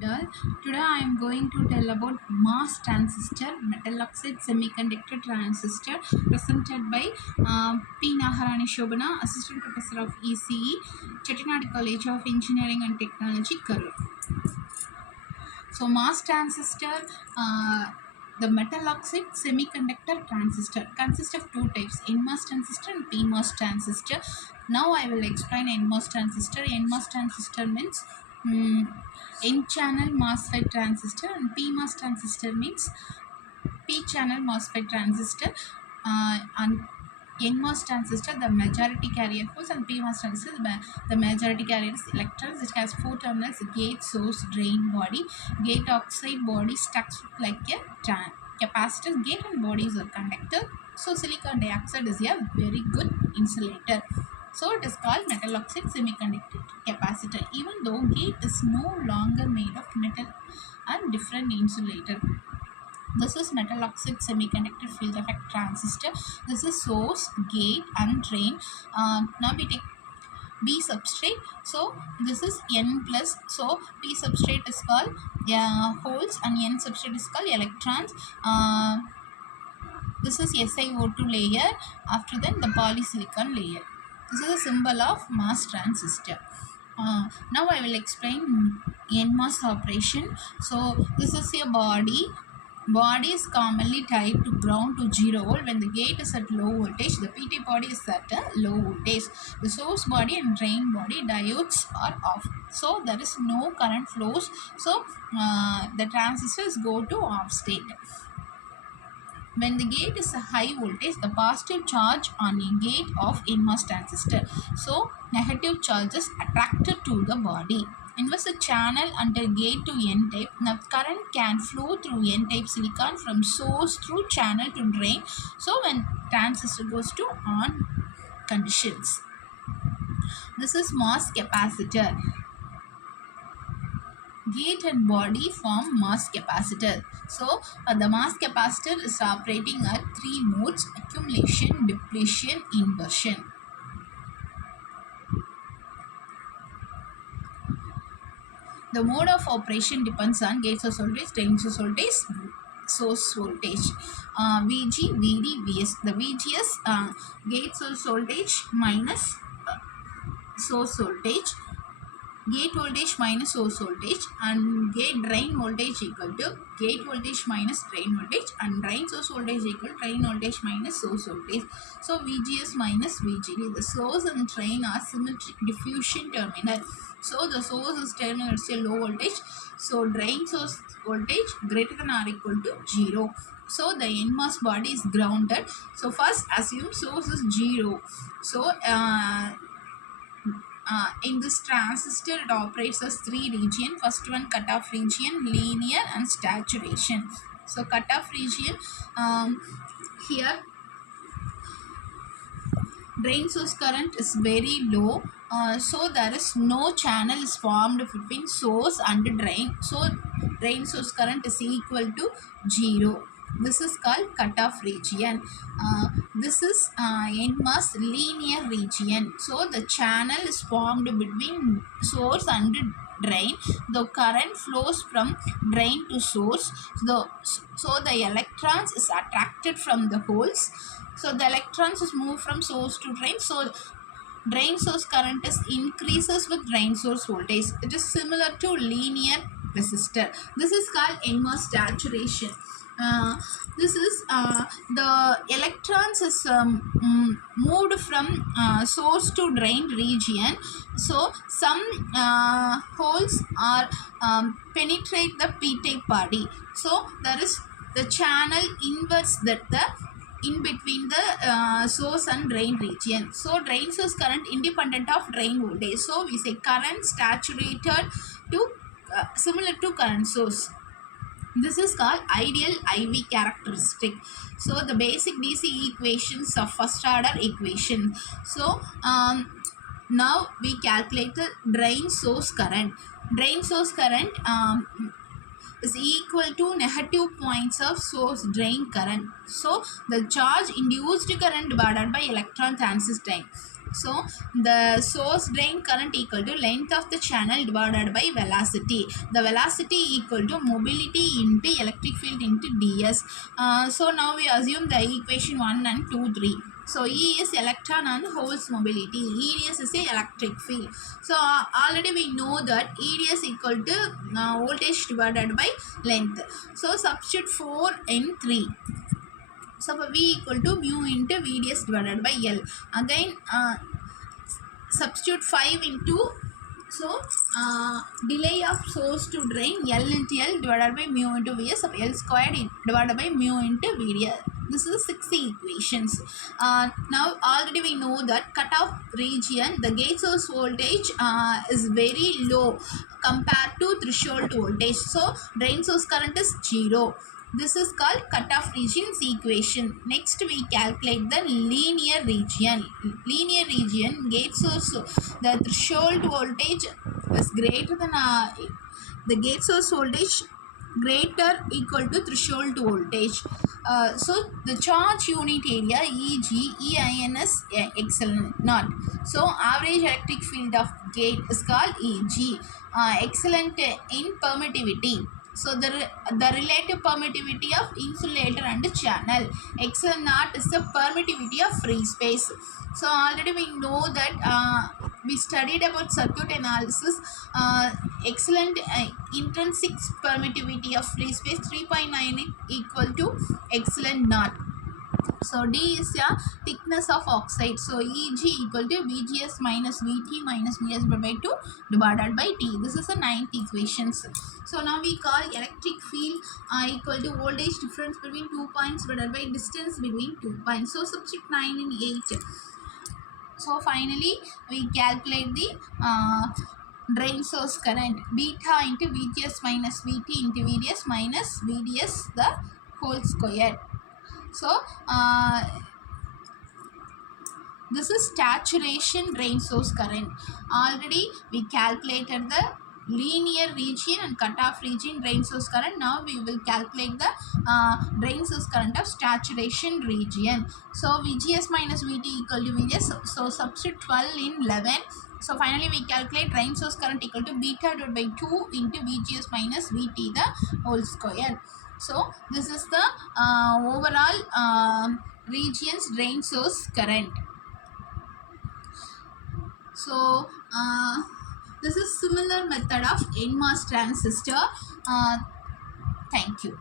Dull. Today I am going to tell about MOS transistor, metal oxide semiconductor transistor, presented by P. Naharani Shobana, Assistant Professor of ECE, Chettinad College of Engineering and Technology, Karur. So MOS transistor, the metal oxide semiconductor transistor consists of two types, NMOS transistor and PMOS transistor. Now I will explain NMOS transistor. NMOS transistor means N-channel MOSFET transistor, and PMOS transistor means P-channel MOSFET transistor. And NMOS transistor, the majority carrier holes, and PMOS transistor, the majority carrier is electrons. It has four terminals: gate, source, drain, body. Gate oxide body stacks like a capacitor. Gate and bodies are conductor. So silicon dioxide is a very good insulator. So it is called metal oxide semiconductor capacitor. Even though gate is no longer made of metal and different insulator. This is metal oxide semiconductor field effect transistor. This is source, gate and drain. Now we take B substrate. So this is N plus. So P substrate is called holes and N substrate is called electrons. This is SiO2 layer. After that the polysilicon layer. This is a symbol of MOS transistor. Now I will explain NMOS operation. So this is a body. Body is commonly tied to ground to 0 volt. When the gate is at low voltage, the PT body is at a low voltage. The source body and drain body diodes are off. So there is no current flows. So the transistors go to off state. When the gate is a high voltage, the positive charge on a gate of NMOS transistor. So negative charge is attracted to the body. Inverse a channel under gate to N-type. Now current can flow through N-type silicon from source through channel to drain. So when transistor goes to on conditions. This is MOS capacitor. Gate and body form MOS capacitor. So the MOS capacitor is operating at three modes: accumulation, depletion, inversion. The mode of operation depends on gate source voltage, drain source voltage, source voltage. VG, VD, VS. The VGS, gate source voltage minus source voltage. Gate voltage minus source voltage, and gate drain voltage equal to gate voltage minus drain voltage, and drain source voltage equal to drain voltage minus source voltage. So VGS minus VGD. The source and drain are symmetric diffusion terminal. So the source is terminal is a low voltage. So drain source voltage greater than or equal to 0. So the NMOS body is grounded. So first assume source is 0. So in this transistor, it operates as three regions. First one, cutoff region, linear and saturation. So cutoff region, here drain source current is very low. So there is no channel is formed between source and drain. So drain source current is equal to 0. This is called cutoff region. This is NMOS linear region. So the channel is formed between source and drain. The current flows from drain to source. So the electrons is attracted from the holes. So the electrons is moved from source to drain. So drain source current is increases with drain source voltage. It is similar to linear resistor. This is called NMOS saturation. This is the electrons is moved from source to drain region. So some holes are penetrate the p-type body. So there is the channel inverts that the in between the source and drain region. So drain source current independent of drain voltage. So we say current saturated to similar to current source. This is called ideal IV characteristic. So the basic DC equations of first order equation. So now we calculate the drain source current. Drain source current is equal to negative points of source drain current. So the charge induced current divided by electron transit time. So the source drain current equal to length of the channel divided by velocity. The velocity equal to mobility into electric field into ds. So now we assume the equation 1 and 2 3. So E is electron and holes mobility. EDS is a electric field. So already we know that EDS equal to voltage divided by length. So substitute 4 in 3. So V equal to mu into VDS divided by L. Again substitute 5 into, so delay of source to drain L into L divided by mu into Vs of L squared divided by mu into VDS. This is 60 equations. Now already we know that cutoff region, the gate source voltage is very low compared to threshold voltage. So drain source current is 0. This is called cutoff region's equation. Next we calculate the linear region. Linear region, gate source, the threshold voltage is greater than the gate source voltage greater equal to threshold voltage. So the charge unit area Eg EINS epsilon naught. So average electric field of gate is called Eg. Excellent in permittivity. So the relative permittivity of insulator and channel. Epsilon naught is the permittivity of free space. So already we know that we studied about circuit analysis. Excellent intrinsic permittivity of free space 3.9 equal to epsilon naught. So D is the thickness of oxide. So Eg equal to Vgs minus Vt minus Vs by 2 divided by T. This is the 9th equations. So now we call electric field equal to voltage difference between 2 points divided by distance between 2 points. So substitute 9 and 8. So finally we calculate the drain source current beta into Vgs minus Vt into Vds minus Vds the whole square. So this is saturation drain source current. Already we calculated the linear region and cutoff region drain source current. Now we will calculate the drain source current of saturation region. So Vgs minus Vt equal to Vds. So substitute 12 in 11. So finally we calculate drain source current equal to beta divided by 2 into Vgs minus Vt the whole square. So this is the overall region's drain source current. So this is similar method of NMOS transistor. Thank you.